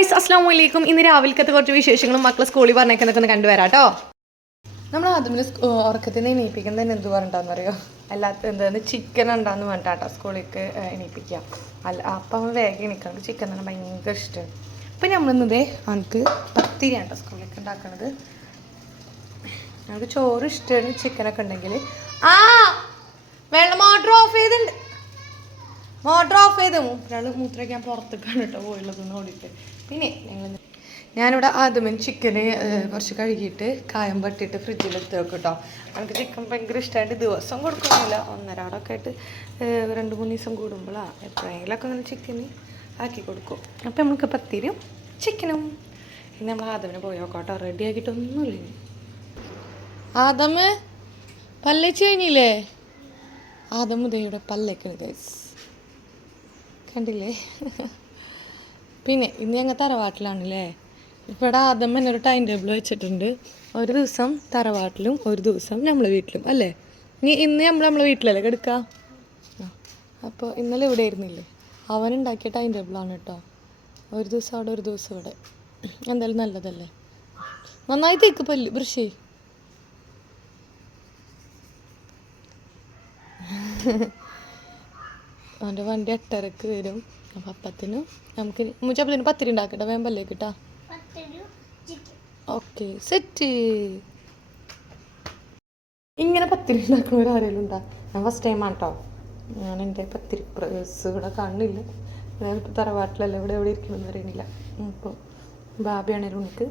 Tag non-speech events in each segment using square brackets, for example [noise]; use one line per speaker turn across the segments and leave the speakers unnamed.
Guys അസ്സാം വലൈക്കും ഇന്ന് രാവിലത്തെ കുറച്ച് വിശേഷങ്ങളും മക്കളെ സ്കൂളിൽ പറഞ്ഞേക്കുന്നൊക്കെ ഒന്ന് കണ്ടുവരാം കേട്ടോ നമ്മൾ ആദ്യമേ ഉറക്കത്തിന് എണീപ്പിക്കുന്നത് എന്ത് പറഞ്ഞിട്ടാന്ന് അറിയോ അല്ലാത്ത എന്താന്ന് ചിക്കൻ ഉണ്ടാന്ന് പറഞ്ഞിട്ടാട്ടോ സ്കൂളിലേക്ക് എണീപ്പിക്കുക അല്ല അപ്പം അവൻ വേഗം എണീക്കണം. ചിക്കൻ തന്നെ ഭയങ്കര ഇഷ്ടമാണ് അപ്പം നമ്മളിന്നതേ അവനക്ക് പത്തിരിയാണ് കേട്ടോ സ്കൂളിലേക്ക് ഉണ്ടാക്കണത്. നമുക്ക് ചോറ് ഇഷ്ടമാണ് ചിക്കനൊക്കെ ഉണ്ടെങ്കിൽ ആ വെള്ളം മോട്ടർ ഓഫ് ചെയ്തിട്ടുണ്ട് മോട്ടർ ഓഫ് ചെയ്ത് മൂപ്പരാൾ മൂത്രയ്ക്കാൻ പുറത്തേക്കാണ് കേട്ടോ പോയുള്ളതെന്ന് ഓടിയിട്ട്. പിന്നെ ഞങ്ങൾ ഞാനിവിടെ ആദ്യമേ ചിക്കന് കുറച്ച് കഴുകിയിട്ട് കായം പട്ടിയിട്ട് ഫ്രിഡ്ജിൽ എടുത്ത് വെക്കും കേട്ടോ എനിക്ക് ചിക്കൻ ഭയങ്കര ഇഷ്ടമായിട്ട് ദിവസം കൊടുക്കുന്നില്ല. ഒന്നരാടൊക്കെ ആയിട്ട് രണ്ട് മൂന്ന് ദിവസം കൂടുമ്പോഴാണ് എപ്പോഴെങ്കിലൊക്കെ അങ്ങനെ ചിക്കന് ആക്കി കൊടുക്കും. അപ്പം നമുക്ക് പത്തിരും ചിക്കനും ഇനി നമ്മൾ ആദമിന് പോയോ കേട്ടോ റെഡി ആക്കിയിട്ടൊന്നുമില്ല ഇനി. ആദമ് പല്ലച്ച് കഴിഞ്ഞില്ലേ? ആദം ഉദയുടെ പല്ലേക്കണ് കണ്ടില്ലേ? [laughs] പിന്നെ ഇന്ന് ഞങ്ങൾ തറവാട്ടിലാണല്ലേ? ഇവിടെ ആദ്യം തന്നെ ഒരു ടൈം ടേബിൾ വെച്ചിട്ടുണ്ട്. ഒരു ദിവസം തറവാട്ടിലും ഒരു ദിവസം നമ്മൾ വീട്ടിലും അല്ലേ? ഇനി ഇന്ന് നമ്മൾ നമ്മളെ വീട്ടിലല്ലേ കെടുക്കുക അപ്പോൾ ഇന്നലെ ഇവിടെ ആയിരുന്നില്ലേ? അവൻ ഉണ്ടാക്കിയ ടൈം ടേബിളാണ് കേട്ടോ ഒരു ദിവസം അവിടെ ഒരു ദിവസം ഇവിടെ. എന്തായാലും നല്ലതല്ലേ? നന്നായി തേക്ക് പല്ല് ബൃഷി അവന്റെ വണ്ടി എട്ടരക്ക് വരും. അപ്പം അപ്പത്തിനും നമുക്ക് മുച്ചപ്പത്തിന് പത്തിരി ഉണ്ടാക്കട്ടെ വേമ്പല്ലേ കിട്ടാ ഓക്കെ സെറ്റ്. ഇങ്ങനെ പത്തിരി ഉണ്ടാക്കുന്ന ആരെങ്കിലും ഉണ്ടാ? ഞാൻ ഫസ്റ്റ് ടൈമാണ് കേട്ടോ ഞാൻ എന്റെ പത്തിരി പ്രസ് ഇവിടെ കാണില്ല ഞാനിപ്പോൾ തറവാട്ടിലല്ല ഇവിടെ എവിടെ ഇരിക്കണമെന്ന് അറിയണില്ല. ഇപ്പോൾ ബാബയാണേലും ഉണ്ണിക്ക്.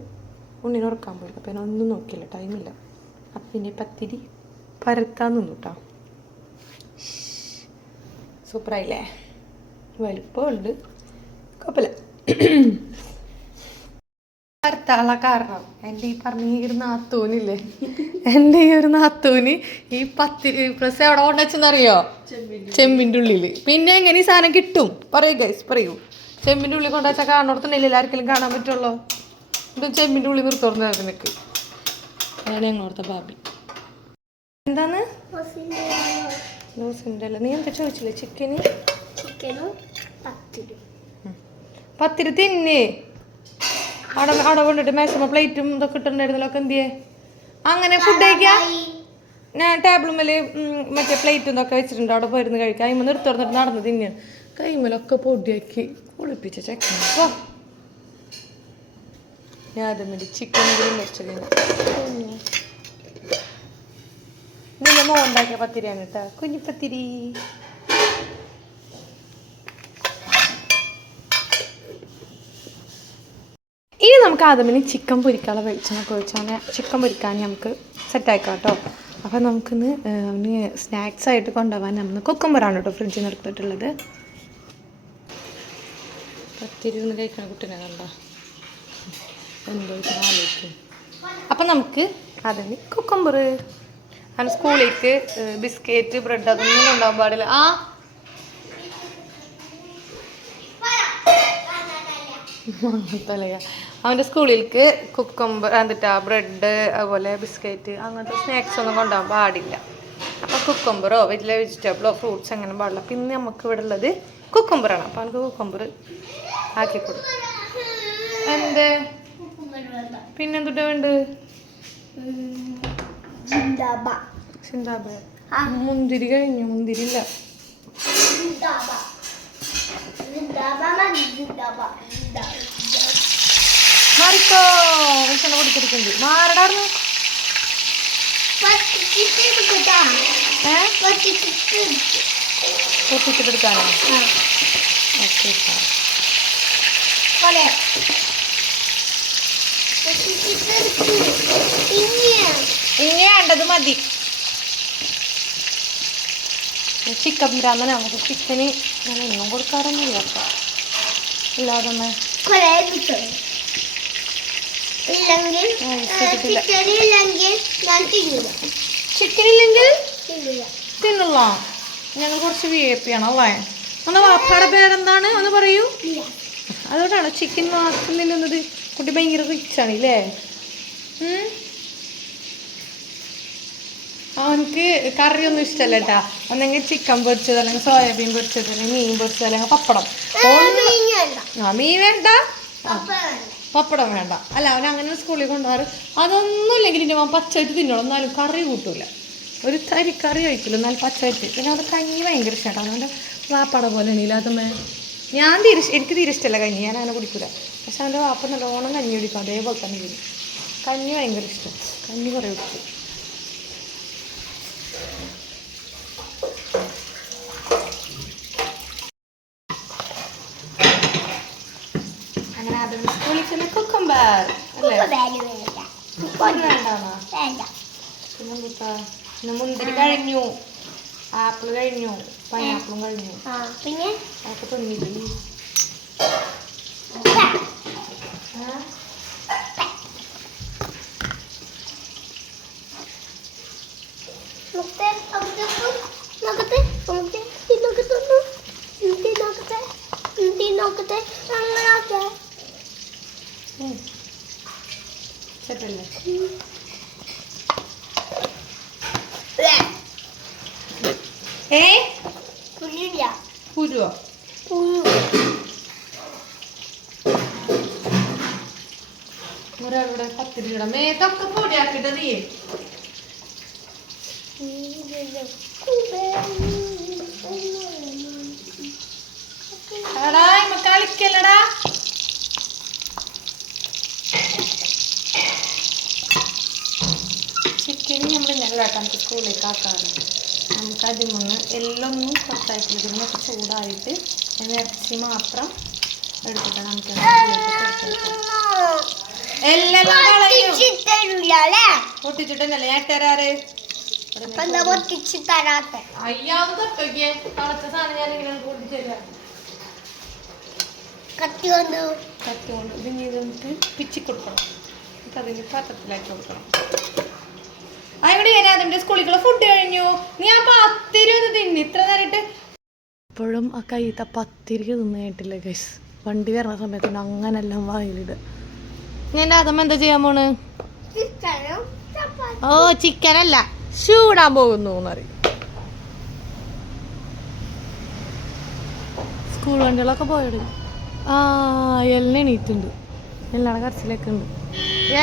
ഉണ്ണിനെ ഉറക്കാൻ പോയി അപ്പം ഞാൻ ഒന്നും നോക്കിയില്ല ടൈമില്ല അപ്പം പിന്നെ പത്തിരി പരത്താൻ നിന്നു കേട്ടോ സൂപ്പറായില്ലേ വലിപ്പമുണ്ട്. കുഴപ്പമില്ല. ഭർത്താള കാരണം. എന്റെ ഈ പറഞ്ഞ ഈ ഒരു നാത്തൂനില്ലേ? [laughs] എന്റെ ഈ ഒരു നാത്തൂന് ഈ പത്തി പ്രസ് എവിടെ കൊണ്ടുവച്ചെന്നറിയോ ചെമ്പിന്റെ ഉള്ളിൽ പിന്നെ എങ്ങനെ ഈ സാധനം കിട്ടും? പറയൂ ഗൈസ് പറയൂ. ചെമ്പിന്റെ ഉള്ളിൽ കൊണ്ടുവച്ചാൽ കാണോടത്തുണ്ടെങ്കിൽ എല്ലാവർക്കും കാണാൻ പറ്റുള്ളൂ? ഇത് ചെമ്പിന്റെ ഉള്ളിൽ നിർത്തോർന്ന് നിനക്ക് അതാണ് ഞങ്ങളോടത്തെ ബാബി എന്താണ്? നീ എന്താ ചോദിച്ചില്ലേ? ചിക്കന്?
ചിക്കനും പത്തിരി.
തിന്നേ. അവിടെ അവിടെ കൊണ്ടിട്ട് മേശമ പ്ലേറ്റും ഇതൊക്കെ ഇട്ടിട്ടുണ്ടായിരുന്നല്ലോ. ഒക്കെ എന്തിയേ? അങ്ങനെ ഫുഡ് കഴിക്കാം? ഞാൻ ടേബിളുമ്മൽ മറ്റേ പ്ലേറ്റും ഇതൊക്കെ വെച്ചിട്ടുണ്ട്. അവിടെ പോയിരുന്ന് കഴിക്കാം. അതിമ്മ നിർത്തുറന്നിട്ട് നടന്ന് തിന്നാണ് കൈമലൊക്കെ പൊടിയാക്കി കുളിപ്പിച്ച ചെക്കൻ ഓ ഞാൻ അതും വേണ്ടി ചിക്കൻ കൂടി വെച്ചത്. ഇതിന്റെ മോ ഉണ്ടാക്കിയ പത്തിരിയാണ് കേട്ടോ കുഞ്ഞിപ്പത്തിരി ഇനി നമുക്ക് ആദ്യമേ ചിക്കൻ പൊരിക്കാനുള്ള വെളിച്ചെണ്ണൊക്കെ ഒഴിച്ചാൽ ചിക്കൻ പൊരിക്കാൻ നമുക്ക് സെറ്റാക്കാം കേട്ടോ. അപ്പം നമുക്കിന്ന് അവന് സ്നാക്സ് ആയിട്ട് കൊണ്ടുപോകാൻ നമ്മൾ കൊക്കുമ്പറാണ് കേട്ടോ ഫ്രിഡ്ജിൽ നിന്ന് എടുത്തിട്ടുള്ളത്. പത്തിരുന്ന് കഴിക്കണ കുട്ടീനെ കണ്ടോ? അപ്പം നമുക്ക് അതിന് കുക്കുമ്പർ അവൻ സ്കൂളിലേക്ക് ബിസ്ക്കറ്റ് ബ്രെഡ് അതൊന്നും കൊണ്ടുപോകാൻ പാടില്ല. ആ തലയ അവന്റെ സ്കൂളിലേക്ക് കുക്കുംബർ എന്നിട്ട് ബ്രെഡ് അതുപോലെ ബിസ്ക്കറ്റ് അങ്ങനത്തെ സ്നാക്സ് ഒന്നും കൊണ്ടുപോകാൻ പാടില്ല. അപ്പോൾ കുക്കുംബറോ വലിയ വെജിറ്റബിളോ ഫ്രൂട്ട്സ് അങ്ങനെ പാടില്ല. പിന്നെ നമുക്ക് ഇവിടെ ഉള്ളത് കുക്കുംബറാണ് അപ്പോൾ അവനക്ക് കുക്കുംബർ ആക്കി കൊടുക്കും എന്ത്? പിന്നെന്തുട്ടാ വേണ്ടത്? മുന്തിരി കഴിഞ്ഞു മുന്തിരി ഇല്ല
ജിന്ദാബ. ജിന്ദാബ മതി ജിന്ദാബ? ജിന്ദാബ. ഇനി
മതി. ചിക്കൻ ബ്രാഹ്മണ നമുക്ക് ചിക്കന് ഞാൻ ഒന്നും കൊടുക്കാറൊന്നുമില്ല. കേട്ടോ. ഇല്ലാതെ
ഇല്ലെങ്കിൽ. ചിക്കൻ ഇല്ലെങ്കിൽ ഞാൻ തിന്നില്ല.
ചിക്കൻ ഇല്ലെങ്കിൽ
തിന്നില്ല.
ഞങ്ങൾ കുറച്ച് വി ഐ പി ആണ് അല്ലേ? ഒന്ന് വാപ്പയുടെ പേരെന്താണ്? ഒന്ന് പറയൂ. അതുകൊണ്ടാണ് ചിക്കൻ മാത്രം നിന്നത് കുട്ടി ഭയങ്കര റിച്ചാണ് ഇല്ലേ? അവനക്ക് കറിയൊന്നും ഇഷ്ടമല്ല കേട്ടാ. ഒന്നെങ്കിൽ ചിക്കൻ പൊരിച്ചത് അല്ലെങ്കിൽ സോയാബീൻ പൊരിച്ചത് അല്ലെങ്കിൽ മീൻ പൊരിച്ചത് അല്ലെങ്കിൽ പപ്പടം. ആ മീൻ വേണ്ട. പപ്പടം വേണ്ട. അല്ല അവൻ അങ്ങനെ സ്കൂളിൽ കൊണ്ടുപോകാറ്. അതൊന്നും ഇല്ലെങ്കിൽ എന്റെ അവൻ പച്ചയായിട്ട് തിന്നോളും. എന്നാലും കറി കൂട്ടൂല. ഒരു തരി കറി കഴിക്കില്ല എന്നാലും പച്ചയായിട്ട് പിന്നെ അത് കഞ്ഞി ഭയങ്കര ഇഷ്ടമാണ്. അവന്റെ വാപ്പട പോലെ ഇല്ലാത്തമ്മ ഞാൻ തീരെ എനിക്ക് തീരെ ഇഷ്ടമല്ല കഞ്ഞി. ഞാൻ അങ്ങനെ കുടിക്കില്ല പക്ഷെ അവന്റെ വാപ്പ നല്ലോണം കഞ്ഞി കുടിക്കും. അതേപോലെ തന്നെ കഞ്ഞി ഭയങ്കര ഇഷ്ടം. കഞ്ഞി കുറേ കുടിക്കും അങ്ങനെ അത് സ്കൂളിൽ ചെന്ന് കുക്കുംബർ അല്ലേ കുക്കുംബർ വേണ്ടാണോ എന്തുട്ടാ പിന്നെ മുന്തിരി കഴിഞ്ഞു. ആപ്പിൾ കഴിഞ്ഞു. പൈനാപ്പിളും കഴിഞ്ഞു.
പിന്നെ?
അതൊക്കെ തിന്നില്ലേ ആ?
നോക്കട്ടെ നോക്കട്ടെ നോക്കട്ടെ നോക്കട്ടെ നോക്കട്ടെ നോക്കട്ടെ നോക്കട്ടെ അങ്ങനെ നോക്കട്ടെ
ഉം. സെറ്റല്ലേ ഏ
പുല്ലില്ല
കുരുവോ ഒരാളുടെ പത്തിരി ഇടാം മേത്തൊക്കെ പൊടിയാക്കിട്ട് നീ. എടാ ഇമ്മ കളിക്കല്ലടാ. ചിക്കൻ നമ്മൾ ഞങ്ങളാക്കാം സ്കൂളിലേക്ക് ആക്കാറ് നമുക്ക് അതിൽ നിന്ന് എല്ലാം ഒന്നും കുറച്ചായിട്ട് ഇതിനൊക്കെ ചൂടായിട്ട് ഇറച്ചി മാത്രം എടുത്തിട്ട് നമുക്ക് എല്ലാം പൊട്ടിച്ചിട്ടല്ലേ ഞാൻ ഇട്ടരാറ്
കത്തി കൊണ്ട്?
ഇതിന് ഇതിട്ട് പിച്ചി കൊടുക്കണം. എന്നിട്ട് അതിന് പാത്രത്തിലാക്കി കൊടുക്കണം. ഇവിടെ ഞാൻ അതിന്റെ സ്കൂളിലേക്കുള്ള ഫുഡ് കഴിഞ്ഞു. നീ ആ പത്തിരി തിന്നു. ഇത്ര നേരമായിട്ട് ഇപ്പോഴും ആ കൈത്ത പത്തിരിക്ക് തിന്നായിട്ടില്ല ഗൈസ് വണ്ടി വരുന്ന സമയത്ത് അങ്ങനെല്ലാം വായിലിട് ഞാൻ അതമ്മ എന്താ ചെയ്യാൻ പോണ്?
ചിക്കനും ചപ്പാത്തി
ഓ ചിക്കൻ അല്ല ചൂടാൻ പോകുന്നു എന്നറിയും സ്കൂൾ വണ്ടികളൊക്കെ പോയത് ആ എല്ലാം എണീറ്റുണ്ട്. എല്ലാം കരച്ചിലൊക്കെ ഉണ്ട്.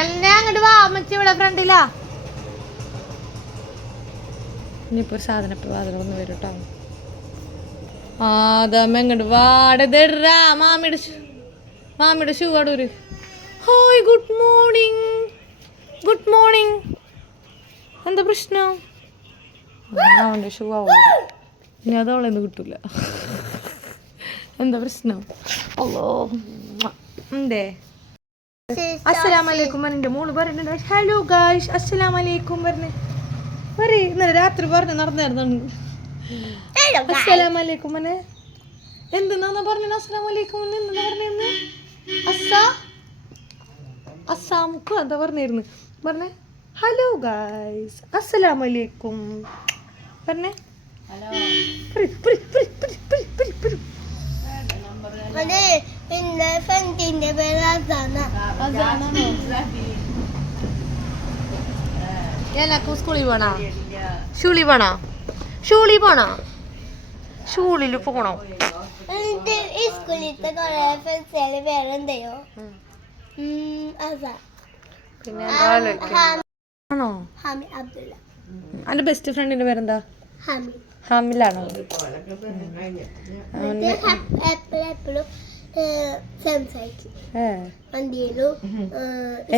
എല്ലാം അങ്ങോട്ട് വാ. അമ്മച്ചി ഇവിടെ ഫ്രണ്ടിലാ. ഇനിയിപ്പോ ഒരു വന്ന് വരട്ടോ വാതിലൊന്ന് വരും കേട്ടോ ആദമ്മ ഇങ്ങോട്ട് വാടതെടാ. മാമിയുടെ മാമിയുടെ shoe Adoor hi good morning. Good morning. എന്താ പ്രശ്നം? അവന്റെ ഷൂ അവളെ ഇനി അത് അവളെന്ന് കിട്ടൂല. എന്താ പ്രശ്നം? ഓ എന്തേ? അസ്സലാമലൈക്കും പറഞ്ഞിട്ട് മോൾ പറയുന്നുണ്ട് ഹലോ ഗായ്സ് അസ്സലാമലൈക്കും പറഞ്ഞു. പറയ് ഇന്നലെ രാത്രി പറഞ്ഞു നടന്നായിരുന്നു. അസ്സലാമലൈക്കും മനെ. എന്തെന്നാ പറഞ്ഞു അസ്സലാമലൈക്കും. എന്താ പറഞ്ഞിരുന്നു അസ്സ? അസ്സാമുക്കും? എന്താ പറഞ്ഞിരുന്നു പറഞ്ഞേ ഹലോ ഗായ്സ് അസ്സലാമലൈക്കും. പറഞ്ഞേ പ്രി, ഫ്രണ്ടിന്റെ പേര് അസാന പ്രി, പ്രി, പ്രി.
അത് എന്റെ ഫ്രണ്ടിന്റെ പേര് അതാണ്
എല്ലാവർക്കും സ്കൂളിൽ പോണോ ഷൂളി പോണോ? ഷൂളി പോണോ? ഷൂളിൽ പോണോ
സ്കൂളിലത്തെ കുറെ
പിന്നെ? ആണോ? എന്റെ ബെസ്റ്റ് ഫ്രണ്ടിന്റെ പേരെന്താ?
ഹാമി.
ഹാമിലാണോ?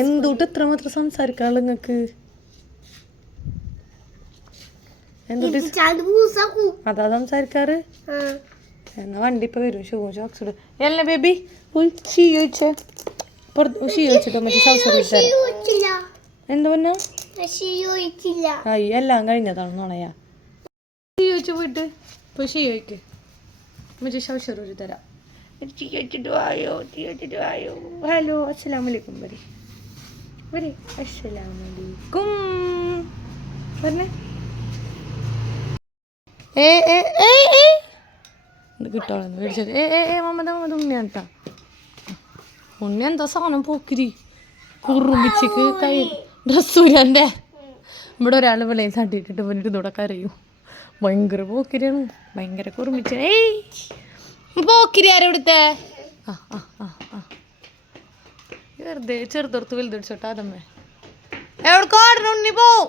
എന്തുട്ട് ഇത്ര മാത്രം സംസാരിക്കാനുള്ള നിങ്ങക്ക്? അതാ സംസാരിക്കാറ്. എന്നാ വണ്ടി ഇപ്പൊ വരും. ഷൂ ഷോക്സ് ഇടും അല്ല ബേബി പോയി ഷീ ചോദിച്ചേ പുറത്ത് ഷീ ചോദിച്ചിട്ടോ മറ്റേ ഷോക്സ് ഇട്ടാ എന്താ പറഞ്ഞ എല്ലാം കഴിഞ്ഞതാണ് നുണയാ. ഷീ ചോദിച്ചു പോയിട്ട് പോയി ഷീ ചോദിക്ക് മറ്റേ ഷൗഷർ ഒരു തരാം. ചീ ചോദിച്ചിട്ട് വായോ ചീ ചോദിച്ചിട്ട് വായോ. ഹലോ അസ്സലാമലൈക്കും വരെ. വരി. അസ്സലാമലൈക്കും പറഞ്ഞേ ഏ ഏ കൈ. ഡ്രസ്സൂരന്റെ ഇവിടെ ഒരാൾ വിളയിൽ തട്ടിയിട്ടിട്ട് വന്നിട്ട് ഇതോടെ കരയും. ഭയങ്കര പോക്കിരിയാണ്. ഭയങ്കര കുറുമ്പിച്ച. ഏയ്! പോക്കിരി ഇവിടുത്തെ? ആ ആ ആ ആ. വെറുതെ ചെറുതൊർത്ത് വലുതടിച്ചോട്ടെ അതമ്മേ എവിടെ ഓടണം ഉണ്ണി പോവും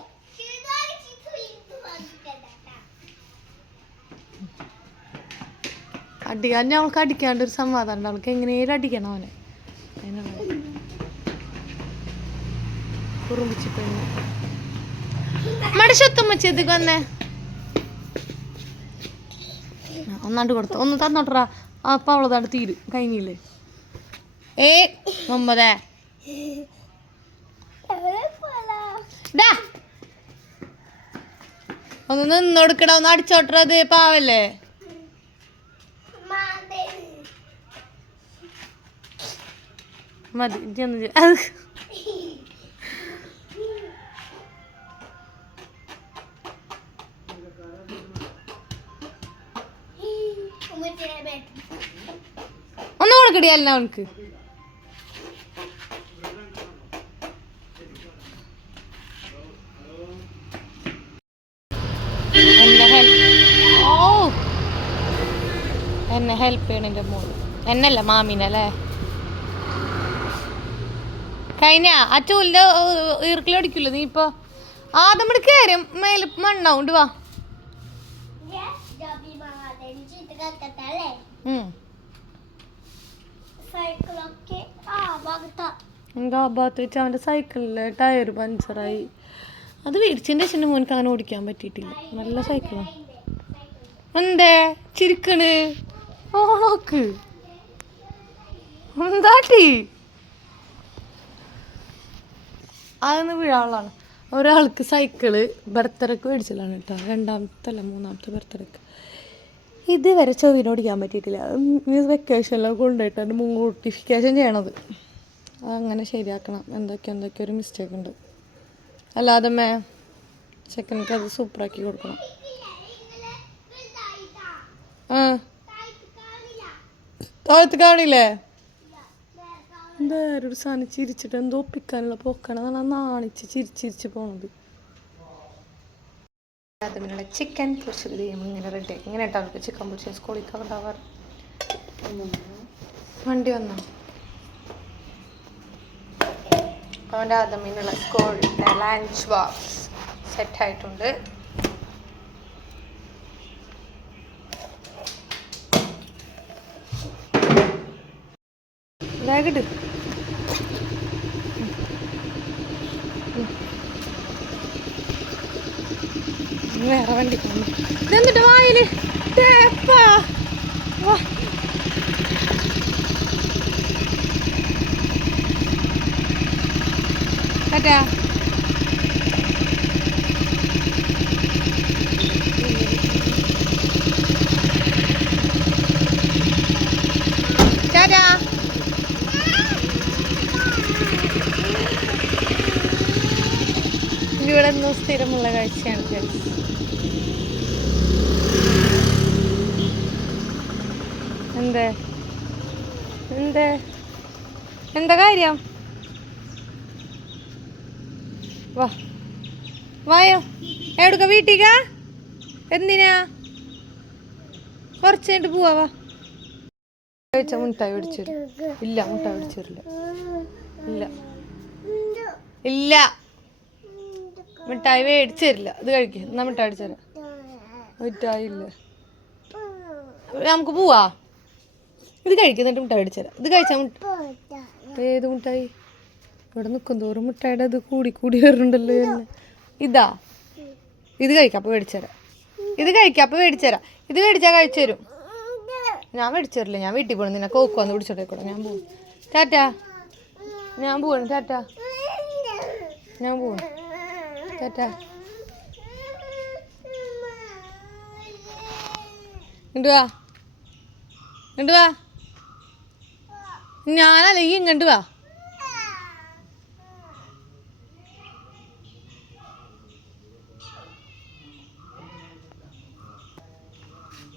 അടിക്കാൻ അവൾക്ക് അടിക്കാണ്ട് ഒരു സമാധാനം ഉണ്ട്. അവൾക്ക് എങ്ങനെയും അടിക്കണം അവനെ. അതിനാണ്. കുറുമ്പിച്ച് വന്നേ. ഒന്നാണ്ട് കൊടുത്തു. ഒന്ന് തന്നോട്ടറാ അപ്പൊ അവളതാണ് തീരും. കഴിഞ്ഞില്ലേ? ഏ മുമ്പതേ. ഡാ ഒന്ന് നിന്നൊടുക്കട ഒന്ന് അടിച്ചോട്ടത് പാവല്ലേ? മതി ഇജ്ജ് ഒന്ന് എന്നെ ഹെൽപ്പ് ഓ എന്നെ ഹെൽപ്പ് ചെയ്യണ എന്റെ മോൾ. എന്നല്ല മാമീനല്ലേ കഴിഞ്ഞ ചൂലിന്റെ ഈർക്കിലടിക്കില്ല നീ ഇപ്പൊ? ആദ്യം കയറും മേലെ മണ്ണാവുണ്ട് വാ.
അവന്റെ ഭാഗത്താ
സൈക്കിളിലെ ടയർ പഞ്ചറായി. അത് മേടിച്ചതിന്റെ ശേഷം മോനക്ക് അങ്ങനെ ഓടിക്കാൻ പറ്റിയിട്ടില്ല. നല്ല സൈക്കിളാണ് എന്തേ? ചിരിക്കണ്. ഓണോക്ക് എന്താട്ടി അതൊന്ന് വീഴാളാണ്. ഒരാൾക്ക് സൈക്കിൾ ബർത്തറക്ക് മേടിച്ചതാണ് കേട്ടോ. രണ്ടാമത്തെ അല്ല മൂന്നാമത്തെ ബർത്തറക്ക് ഇതുവരെ ചെവിനെ ഓടിക്കാൻ പറ്റിയിട്ടില്ല. വെക്കേഷനിലൊക്കെ കൊണ്ടുപോയിട്ടാണ് മോട്ടിഫിക്കേഷൻ ചെയ്യണത്. അതങ്ങനെ ശരിയാക്കണം. എന്തൊക്കെ എന്തൊക്കെ ഒരു മിസ്റ്റേക്ക് ഉണ്ട്. അല്ലാതെ മേ ചെക്കനക്ക് അത് സൂപ്പറാക്കി കൊടുക്കണം. ആ. താഴത്ത് കാണില്ലേ? വേറൊരു സാധനം ചിരിച്ചിട്ട് എന്തോ ഒപ്പിക്കാനുള്ള പോക്കാണ്. നല്ല നാണിച്ച് ചിരിച്ചിരിച്ച് പോണത്. അതിനുള്ള ചിക്കൻ പൊരിച്ചത് ഇങ്ങനെ റെഡി ഇങ്ങനെ ചിക്കൻ പൊരിച്ച സ്കൂളിൽ വണ്ടി വന്നോ? അവന്റെ ആദ്യമീനുള്ള സ്കൂളിന്റെ ലഞ്ച് ബോക്സ് സെറ്റായിട്ടുണ്ട് ബാഗ് വേറെ വണ്ടി. ഇതെന്നിട്ട് വായിൽ? ഇവിടെ നിന്ന് സ്ഥിരമുള്ള കാഴ്ചയാണ് എന്തേ? എന്തേ? എന്താ കാര്യം? വാ. വായോ. എവിടുക്ക വീട്ടിക്കാ? എന്തിനാ? കുറച്ച് പോവാ വാ. മുട്ടായി പിടിച്ചു ഇല്ല മുട്ടായി മേടിച്ചു ഇല്ല. ഇല്ല. മിഠായി മേടിച്ചു തരില്ല. ഇത് കഴിക്കും. എന്നാ മിഠായി അടിച്ചു തരാം. മിഠായി ഇല്ല. നമുക്ക് പോവാ? ഇത് കഴിക്കുന്നുണ്ട് മുട്ടായി മിഠായി തരാം. ഇത് കഴിച്ചാൽ മുട്ട ഏത് മുട്ടായി? ഇവിടെ നിൽക്കും തോറും മിഠായിയുടെ ഇത് കൂടി കൂടി വരുന്നുണ്ടല്ലോ. ഇതാ. ഇത് കഴിക്കാം അപ്പോൾ മേടിച്ചു തരാം. ഇത് കഴിക്കാം അപ്പോൾ മേടിച്ചു തരാം. ഇത് മേടിച്ചാൽ കഴിച്ചു തരും. ഞാൻ മേടിച്ചു തരില്ല ഞാൻ വീട്ടിൽ പോകണം നിന്നെ കോക്ക് വന്ന് പിടിച്ചോട്ടേക്കൂടെ ഞാൻ പോകും ടാറ്റാ. ഞാൻ പോവാണ് ടാറ്റാ. ഞാൻ പോവാണ്. ടാറ്റാ. വാ ഇങ്ങോട്ട് വാ ഞാനല്ല ഈ ഇങ്ങോട്ട് വാ.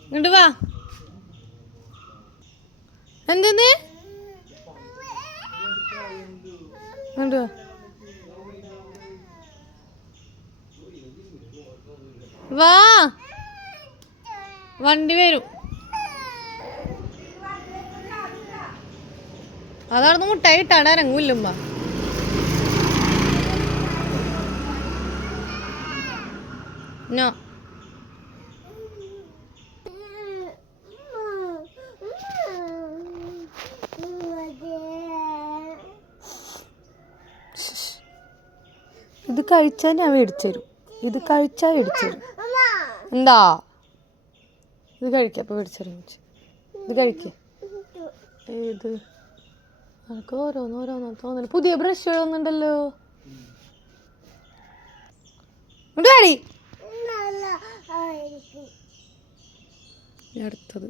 ഇങ്ങോട്ട് വാ. എന്തെന്ന് ഇങ്ങോട്ട് വാ. വാ. വണ്ടി വരും. അതാണ് മുട്ടായി ആണ് നോ. ഇത് കഴിച്ചാൽ ഞാൻ മേടിച്ചു തരും ഇത് കഴിച്ചാൽ മേടിച്ചു തരും എന്താ? ഇത് കഴിക്കാം അപ്പോൾ മേടിച്ചു തരും ഇത് കഴിക്ക. ഏത്? എനിക്ക് ഓരോന്ന് ഓരോന്ന് തോന്നുന്നു പുതിയ ബ്രഷ് അടുത്തത്.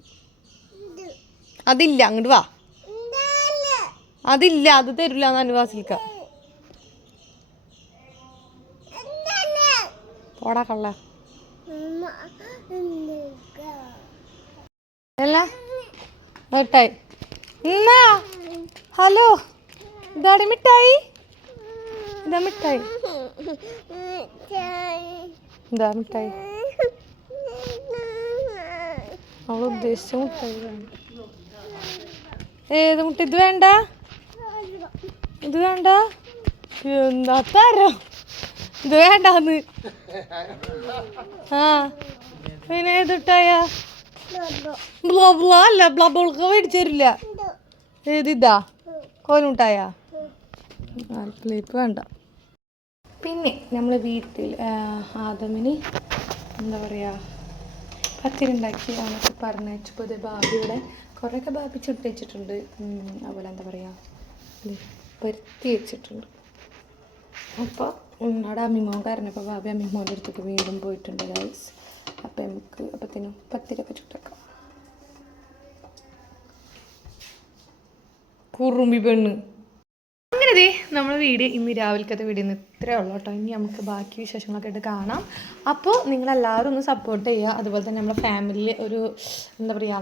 അതില്ല അങ്ങോട്ട് വാ. അതില്ല അത് തരില്ല എന്ന് അനുവാസിക്ക പോടാ കള്ള. അല്ല മിഠായി എന്നാ ഹലോ ഇതാണ് മിഠായി ഇതാ മിഠായി ഇതാ മിഠായി അവൾ ഉദ്ദേശിച്ച മുട്ടായി ഏത് മുട്ട ഇത് വേണ്ട ഇത് വേണ്ട എന്താ തരോ ഇത് വേണ്ടാന്ന് ആ പിന്നെ ഏത് ബ്ലോ ബ്ലാ അല്ല ബ്ലോ ബ്ലോക്ക് മേടിച്ചു തരില്ല ഏതിതാ കോലുമുട്ടായ? പ്ലേറ്റ് വേണ്ട. പിന്നെ നമ്മൾ വീട്ടിൽ ആദമിന് എന്താ പറയുക പത്തിരുണ്ടാക്കി അവനൊക്കെ പറഞ്ഞു ഇത് ബാബിയുടെ കുറേയൊക്കെ ബാബി ചുട്ട് വെച്ചിട്ടുണ്ട്. അതുപോലെ എന്താ പറയുക പരുത്തി വെച്ചിട്ടുണ്ട്. അപ്പോൾ അവിടെ അമ്മിമോൻ കരഞ്ഞപ്പോൾ ബാബി അമ്മിമോന്റെ അടുത്തേക്ക് വീണ്ടും പോയിട്ടുണ്ട് ഗൈസ് അപ്പോൾ നമുക്ക് അപ്പത്തേനും പത്തിരൊക്കെ ചുട്ടേക്കാം. കുറുമ്പി പെണ്ണ്. അങ്ങനെ ദേ നമ്മൾ വീഡിയോ ഇന്ന് രാവിലത്തെ വീഡിയോ ഇന്ന് ഇത്രേ ഉള്ളൂ കേട്ടോ. ഇനി നമുക്ക് ബാക്കി വിശേഷങ്ങളൊക്കെ ആയിട്ട് കാണാം. അപ്പോൾ നിങ്ങളെല്ലാവരും ഒന്ന് സപ്പോർട്ട് ചെയ്യുക. അതുപോലെ തന്നെ നമ്മുടെ ഫാമിലി ഒരു എന്താ പറയുക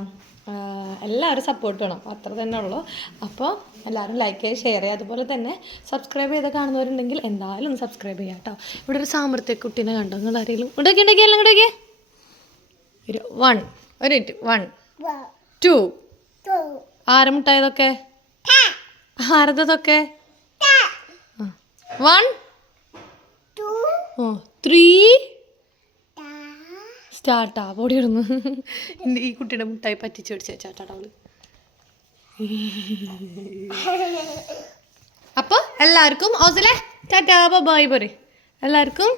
എല്ലാവരും സപ്പോർട്ട് വേണം. അത്ര തന്നെ ഉള്ളൂ. അപ്പോൾ എല്ലാവരും ലൈക്ക് ചെയ്യുക ഷെയർ ചെയ്യുക. അതുപോലെ തന്നെ സബ്സ്ക്രൈബ് ചെയ്ത് കാണുന്നവരുണ്ടെങ്കിൽ എന്തായാലും ഒന്ന് സബ്സ്ക്രൈബ് ചെയ്യുക കേട്ടോ. ഇവിടെ ഒരു സാമർത്ഥ്യ കുട്ടീനെ കണ്ടോ? നിങ്ങൾ ആരെങ്കിലും? ഉണ്ടാക്കി ഉണ്ടാക്കി എല്ലാം ഉണ്ടാക്കിയേ ഒരു വൺ ഒരു മിനിറ്റ് വൺ ടു ആരമുട്ടായതൊക്കെ ആരതൊക്കെ? വൺ. ഓ ത്രീ. സ്റ്റാർട്ടാ പൊടി ഇടുന്നു ഈ കുട്ടിയുടെ മുട്ടായി പറ്റിച്ച് പിടിച്ച ചാട്ടാടാ അവൾ. അപ്പൊ എല്ലാവർക്കും ഓസലെ ടാറ്റാ ബൈ പറ എല്ലാവർക്കും?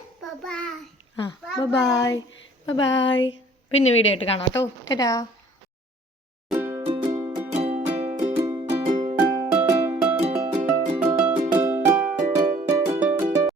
ആ ബൈ ബൈ പിന്നെ വീഡിയോ ആയിട്ട് കാണാം കേട്ടോ. ടാറ്റാ.